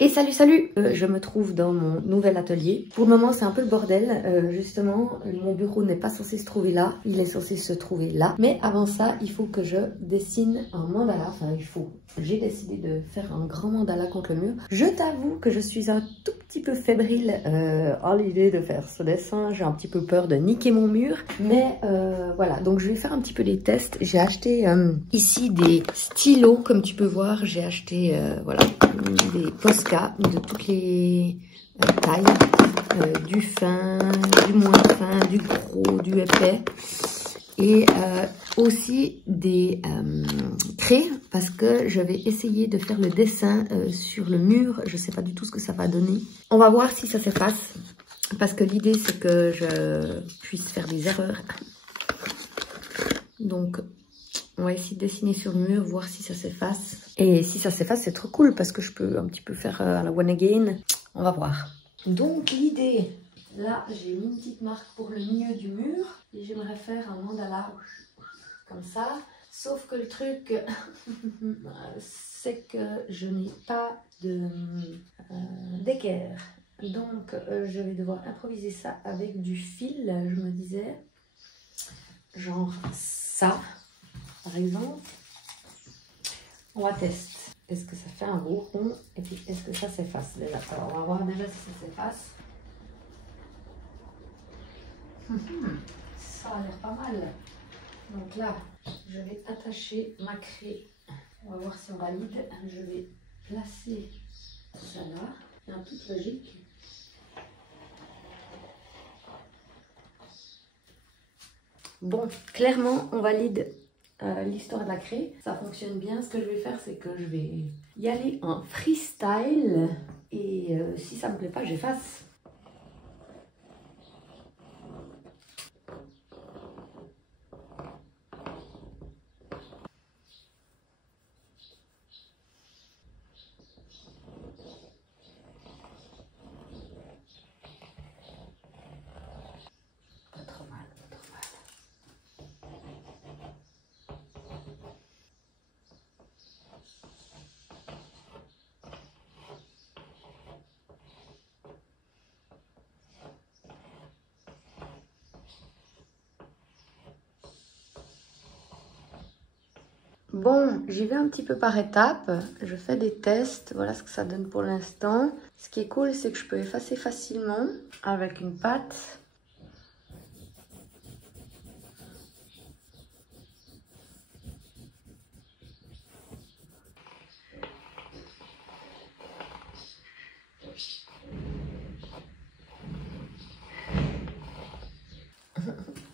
Et salut, salut! Je me trouve dans mon nouvel atelier. Pour le moment, c'est un peu le bordel. Justement, mon bureau n'est pas censé se trouver là. Il est censé se trouver là. Mais avant ça, il faut que je dessine un mandala. Enfin, j'ai décidé de faire un grand mandala contre le mur. Je t'avoue que je suis un tout petit peu fébrile à l'idée de faire ce dessin. J'ai un petit peu peur de niquer mon mur. Mais voilà, donc je vais faire un petit peu des tests. J'ai acheté ici des stylos, comme tu peux voir. J'ai acheté, voilà, des Posca de toutes les tailles, du fin, du moins fin, du gros, du épais, et aussi des craies, parce que je vais essayer de faire le dessin sur le mur. Je sais pas du tout ce que ça va donner. On va voir si ça s'efface, parce que l'idée c'est que je puisse faire des erreurs. Donc on va essayer de dessiner sur le mur, voir si ça s'efface. Et si ça s'efface, c'est trop cool parce que je peux un petit peu faire à la one again. On va voir. Donc l'idée, là j'ai mis une petite marque pour le milieu du mur. Et j'aimerais faire un mandala comme ça. Sauf que le truc, c'est que je n'ai pas d'équerre. Donc je vais devoir improviser ça avec du fil, je me disais. Genre ça. Par exemple, on va tester. Est-ce que ça fait un beau rond? Et puis, est-ce que ça s'efface déjà? Alors, on va voir déjà si ça s'efface. Ça a l'air pas mal. Donc là, je vais attacher ma craie. On va voir si on valide. Je vais placer ça là. C'est en toute logique. Bon, clairement, on valide l'histoire de la craie. Ça fonctionne bien. Ce que je vais faire, c'est que je vais y aller en freestyle. Et si ça me plaît pas, j'efface. Pas trop mal, pas trop mal. Bon, j'y vais un petit peu par étapes. Je fais des tests. Voilà ce que ça donne pour l'instant. Ce qui est cool, c'est que je peux effacer facilement avec une pâte.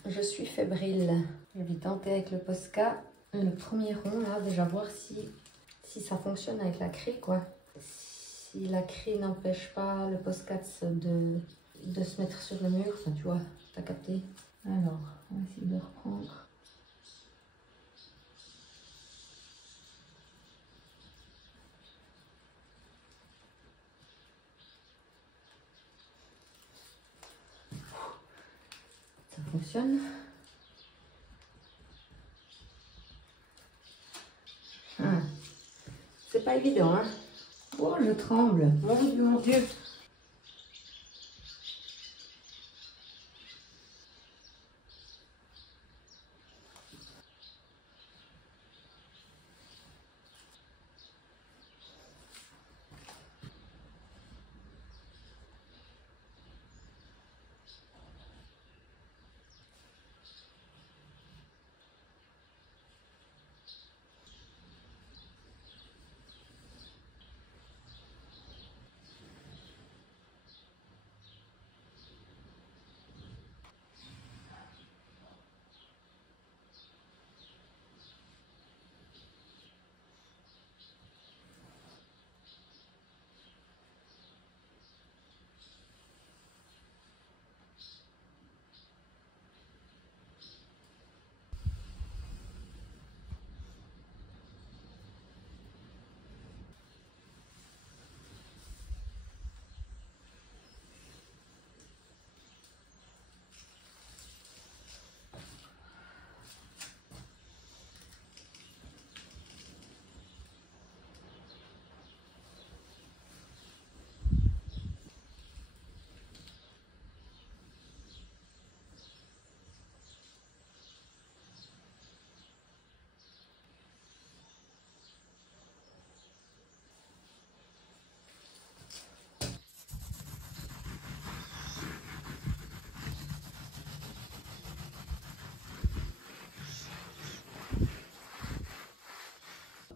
Je suis fébrile. Je vais tenter avec le Posca. Le premier rond, là, déjà voir si ça fonctionne avec la craie, quoi. Si la craie n'empêche pas le Posca de se mettre sur le mur, enfin, tu vois, t'as capté. Alors, on va essayer de reprendre. Ça fonctionne. C'est pas évident, hein. Oh, je tremble. Mon Dieu, mon Dieu.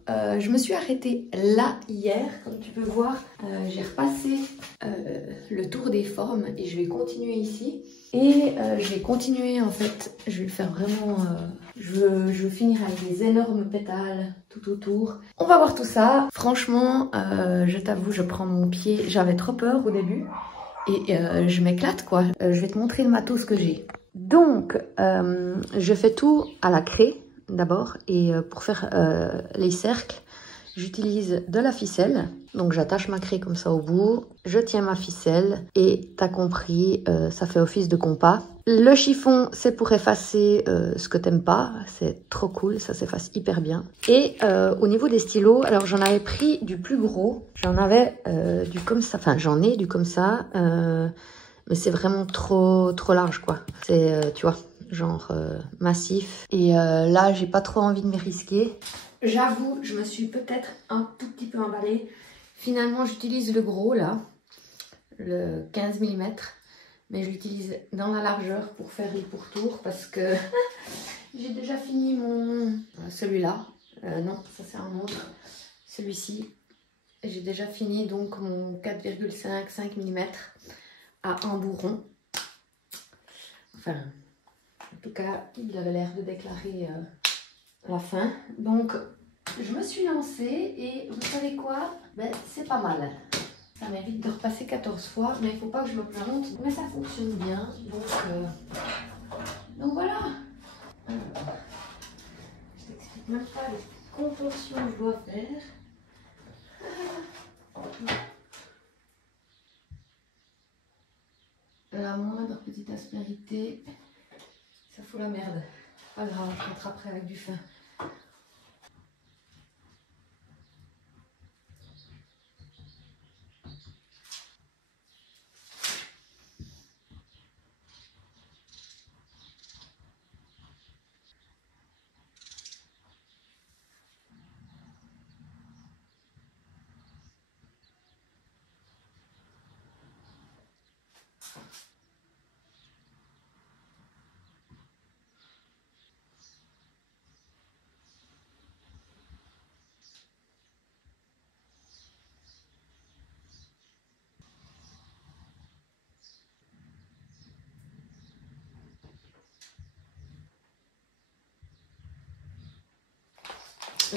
je me suis arrêtée là hier, comme tu peux voir. J'ai repassé le tour des formes et je vais continuer ici. Et je vais continuer en fait, je vais le faire vraiment, je veux finir avec des énormes pétales tout autour. On va voir tout ça. Franchement, je t'avoue, je prends mon pied, j'avais trop peur au début. Et je m'éclate quoi. Je vais te montrer le matos que j'ai. Donc, je fais tout à la craie d'abord. Et pour faire les cercles, j'utilise de la ficelle. Donc j'attache ma craie comme ça au bout. Je tiens ma ficelle. Et t'as compris, ça fait office de compas. Le chiffon, c'est pour effacer ce que t'aimes pas. C'est trop cool, ça s'efface hyper bien. Et au niveau des stylos, alors j'en avais pris du plus gros. J'en avais du comme ça, enfin j'en ai du comme ça. Mais c'est vraiment trop large quoi. C'est, tu vois, genre massif. Et là, j'ai pas trop envie de me risquer. J'avoue, je me suis peut-être un tout petit peu emballée. Finalement, j'utilise le gros là, le 15 mm. Mais je l'utilise dans la largeur pour faire les pourtours parce que j'ai déjà fini mon... celui-là. Non, ça c'est un autre. Celui-ci. J'ai déjà fini donc mon 4,5 mm à un bourron. Enfin, en tout cas, il avait l'air de déclarer la fin. Donc, je me suis lancée et vous savez quoi? Ben, c'est pas mal. Ça m'évite de repasser 14 fois, mais il ne faut pas que je me plante. Mais ça fonctionne bien, donc voilà. Alors, je t'explique même pas les contorsions que je dois faire. La moindre petite aspérité, ça fout la merde. Pas grave, je rattraperai avec du fin.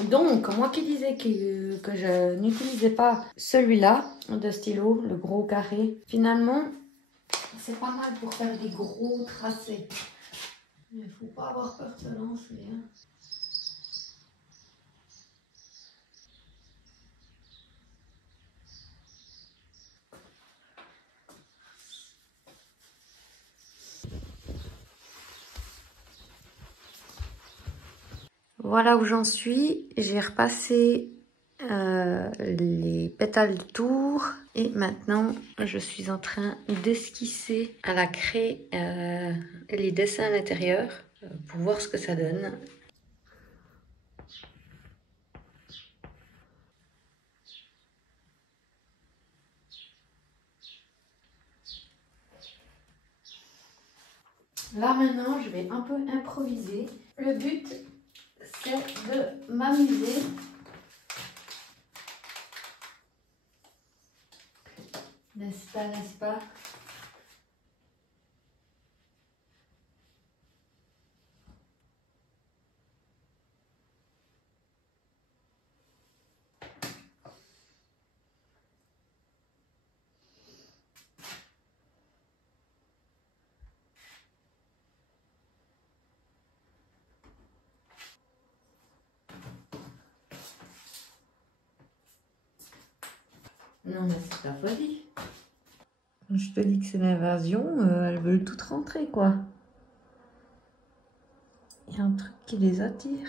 Donc, moi qui disais que je n'utilisais pas celui-là de stylo, le gros carré, finalement, c'est pas mal pour faire des gros tracés. Il ne faut pas avoir peur de se lancer. Hein. Voilà où j'en suis. J'ai repassé les pétales de tour et maintenant je suis en train d'esquisser à la craie les dessins à l'intérieur pour voir ce que ça donne. Là maintenant je vais un peu improviser. Le but c'est de m'amuser. N'est-ce pas, n'est-ce pas? Non mais c'est la folie. Je te dis que c'est l'invasion, elles veulent toutes rentrer quoi. Il y a un truc qui les attire.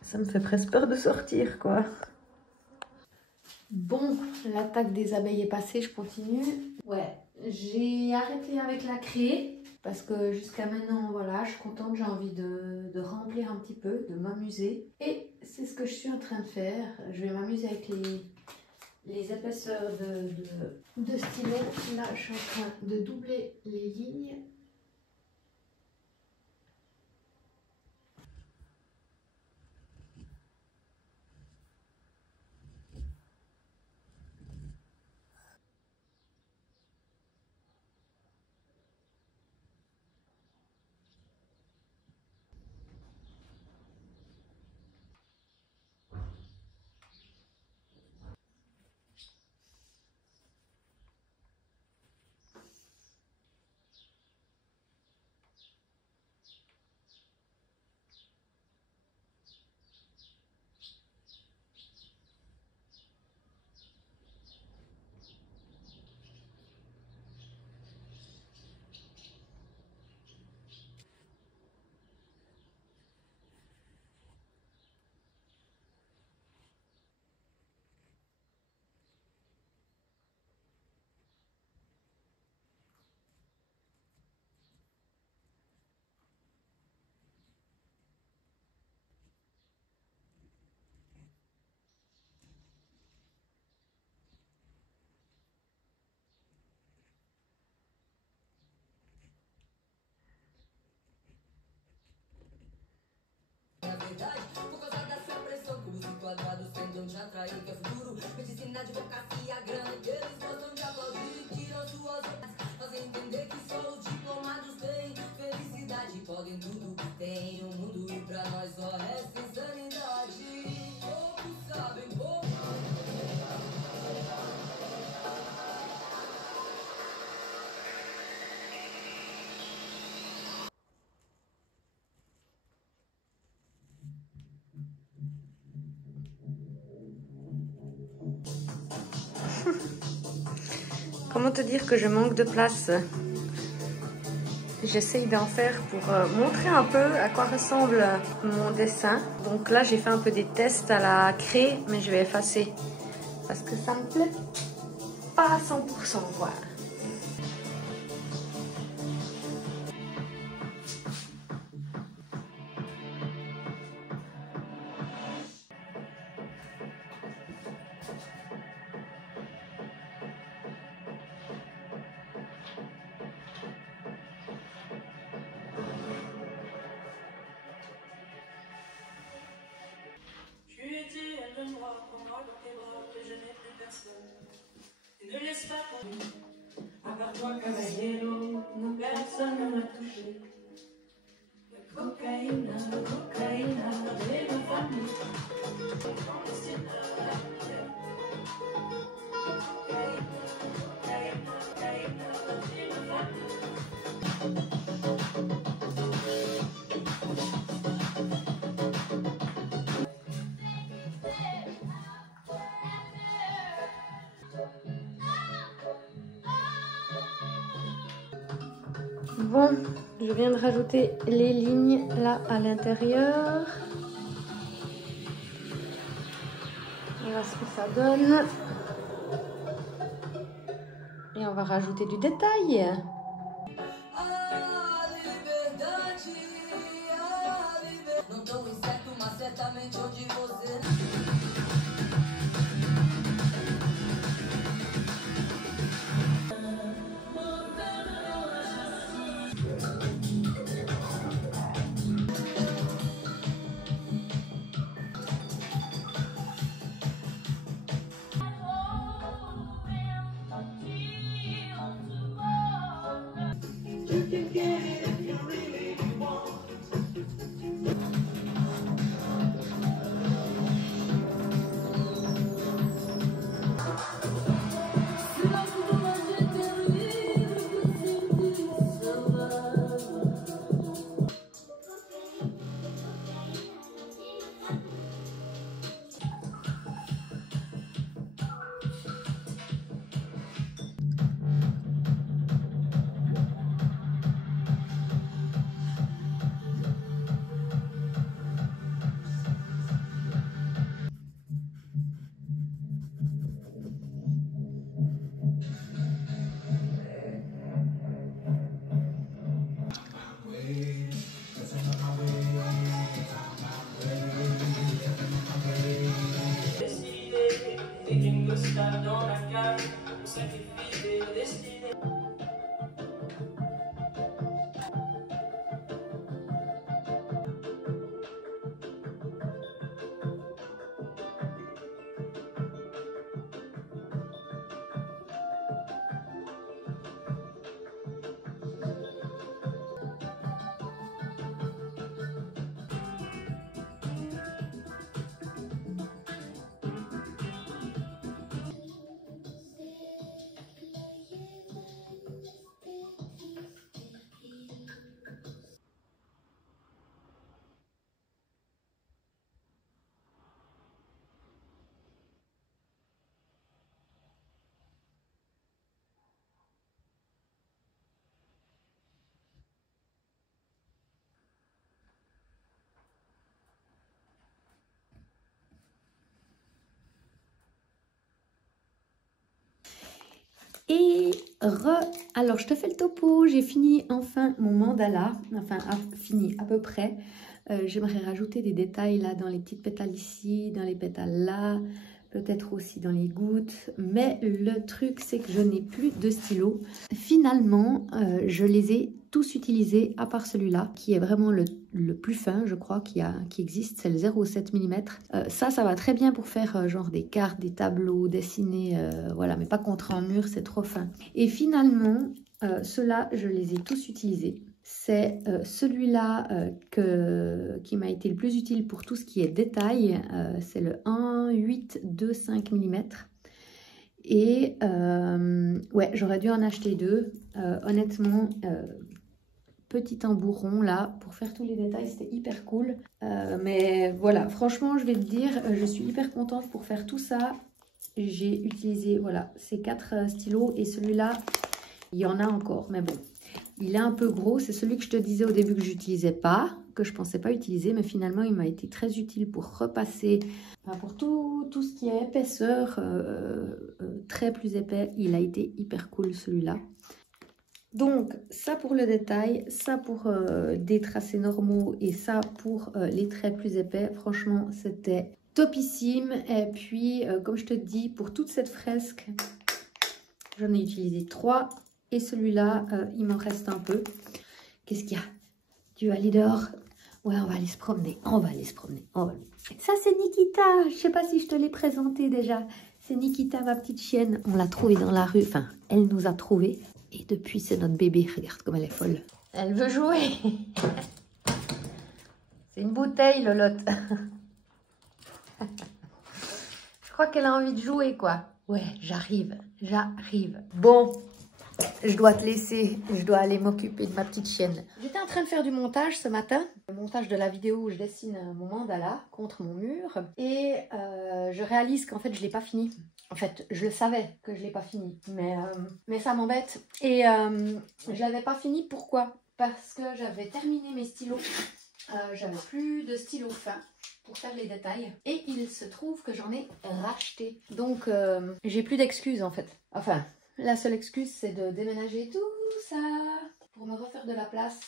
Ça me fait presque peur de sortir quoi. Bon, l'attaque des abeilles est passée, je continue. Ouais, j'ai arrêté avec la craie parce que jusqu'à maintenant, voilà, je suis contente, j'ai envie de remplir un petit peu, de m'amuser. Et c'est ce que je suis en train de faire. Je vais m'amuser avec les épaisseurs de stylo. Là, je suis en train de doubler les lignes. Comment te dire que je manque de place? J'essaye d'en faire pour montrer un peu à quoi ressemble mon dessin. Donc là, j'ai fait un peu des tests à la craie, mais je vais effacer parce que ça me plaît pas à 100%. Voilà. Ne laisse pas tomber. À part toi, caballero, non, personne ne m'a touché. La cocaïne, et ma famille. Bon, je viens de rajouter les lignes là à l'intérieur. Voilà ce que ça donne. Et on va rajouter du détail. Dans la cage, le sacrifice des destinées. Et alors je te fais le topo, j'ai fini enfin mon mandala, enfin fini à peu près. J'aimerais rajouter des détails là dans les petites pétales ici, dans les pétales là, peut-être aussi dans les gouttes. Mais le truc c'est que je n'ai plus de stylo. Finalement je les ai tous utilisés à part celui-là qui est vraiment le plus fin, je crois, qui existe, c'est le 0,7 mm. Ça va très bien pour faire genre des cartes, des tableaux, dessiner, voilà, mais pas contre un mur, c'est trop fin. Et finalement, ceux-là, je les ai tous utilisés. C'est celui-là qui m'a été le plus utile pour tout ce qui est détail. C'est le 1,825 mm. Et ouais, j'aurais dû en acheter deux. Honnêtement, petit embourron là, pour faire tous les détails, c'était hyper cool. Mais voilà, franchement, je vais te dire, je suis hyper contente pour faire tout ça. J'ai utilisé, voilà, ces 4 stylos et celui-là, il y en a encore, mais bon. Il est un peu gros, c'est celui que je te disais au début que j'utilisais pas, que je pensais pas utiliser, mais finalement il m'a été très utile pour repasser, pour tout ce qui est épaisseur, très plus épais, il a été hyper cool celui-là. Donc ça pour le détail, ça pour des tracés normaux et ça pour les traits plus épais, franchement c'était topissime. Et puis comme je te dis, pour toute cette fresque, j'en ai utilisé 3. Et celui-là, il m'en reste un peu. Qu'est-ce qu'il y a? Tu vas aller dehors? Ouais, on va aller se promener. On va aller se promener. Ça, c'est Nikita. Je ne sais pas si je te l'ai présenté déjà. C'est Nikita, ma petite chienne. On l'a trouvée dans la rue. Enfin, elle nous a trouvés. Et depuis, c'est notre bébé. Regarde comme elle est folle. Elle veut jouer. C'est une bouteille, Lolotte. Je crois qu'elle a envie de jouer, quoi. Ouais, j'arrive. Bon. Je dois te laisser, je dois aller m'occuper de ma petite chienne. J'étais en train de faire du montage ce matin. Le montage de la vidéo où je dessine mon mandala contre mon mur. Et je réalise qu'en fait, je ne l'ai pas fini. En fait, je le savais que je ne l'ai pas fini. Mais ça m'embête. Et je ne l'avais pas fini, pourquoi? Parce que j'avais terminé mes stylos. J'avais plus de stylos fins pour faire les détails. Et il se trouve que j'en ai racheté. Donc, j'ai plus d'excuses en fait. Enfin... La seule excuse, c'est de déménager tout ça pour me refaire de la place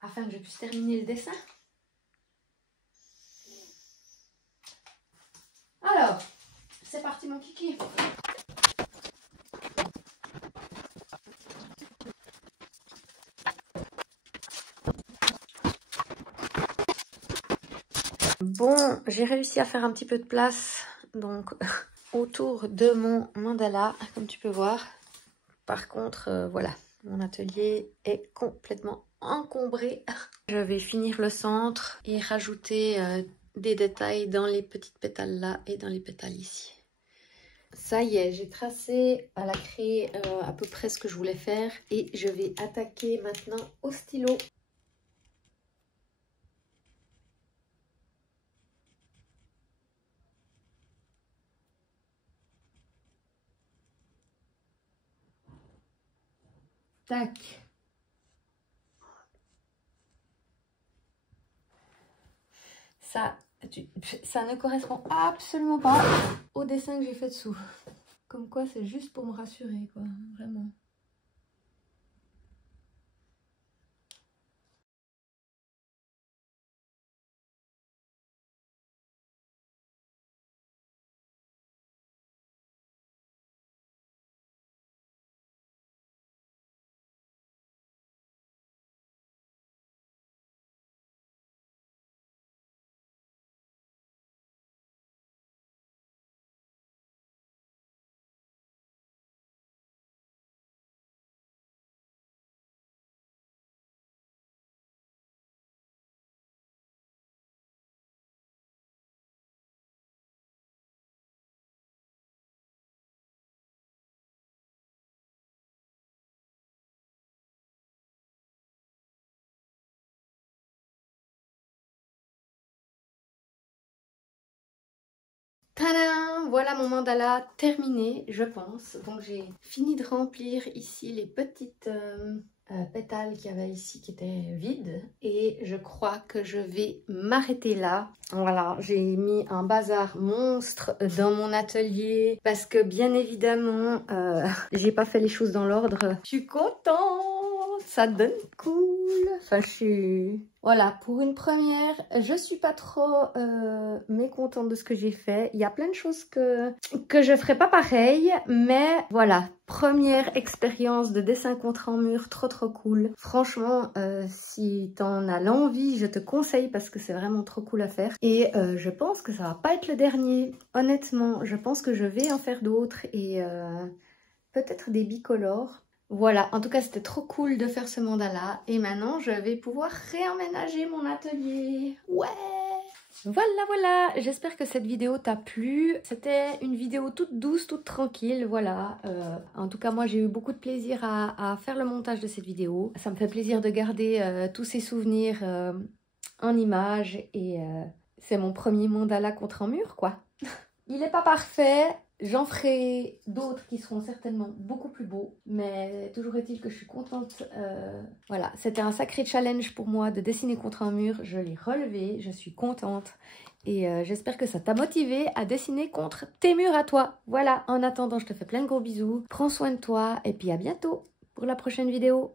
afin que je puisse terminer le dessin. Alors, c'est parti mon kiki. Bon, j'ai réussi à faire un petit peu de place donc autour de mon mandala, comme tu peux voir. Par contre, voilà, mon atelier est complètement encombré. Je vais finir le centre et rajouter des détails dans les petites pétales là et dans les pétales ici. Ça y est, j'ai tracé à la craie à peu près ce que je voulais faire et je vais attaquer maintenant au stylo. Tac. Ça ne correspond absolument pas au dessin que j'ai fait dessous. Comme quoi, c'est juste pour me rassurer, quoi. Vraiment. Tadam! Voilà mon mandala terminé, je pense. Donc j'ai fini de remplir ici les petites pétales qu'il y avait ici qui étaient vides. Et je crois que je vais m'arrêter là. Voilà, j'ai mis un bazar monstre dans mon atelier parce que bien évidemment, j'ai pas fait les choses dans l'ordre. Je suis contente! ça donne cool. Enfin, je suis... Voilà, pour une première, je suis pas trop mécontente de ce que j'ai fait. Il y a plein de choses que je ferai pas pareil, mais voilà, première expérience de dessin contre en mur, trop cool. Franchement, si t'en as l'envie, je te conseille parce que c'est vraiment trop cool à faire. Et je pense que ça va pas être le dernier. Honnêtement, je pense que je vais en faire d'autres et peut-être des bicolores. Voilà, en tout cas c'était trop cool de faire ce mandala et maintenant je vais pouvoir réemménager mon atelier. Ouais! Voilà, j'espère que cette vidéo t'a plu. C'était une vidéo toute douce, toute tranquille, voilà. En tout cas moi j'ai eu beaucoup de plaisir à faire le montage de cette vidéo. Ça me fait plaisir de garder tous ces souvenirs en images et c'est mon premier mandala contre un mur quoi. Il n'est pas parfait. J'en ferai d'autres qui seront certainement beaucoup plus beaux, mais toujours est-il que je suis contente. Voilà, c'était un sacré challenge pour moi de dessiner contre un mur. Je l'ai relevé, je suis contente et j'espère que ça t'a motivé à dessiner contre tes murs à toi. Voilà, en attendant, je te fais plein de gros bisous. Prends soin de toi et puis à bientôt pour la prochaine vidéo.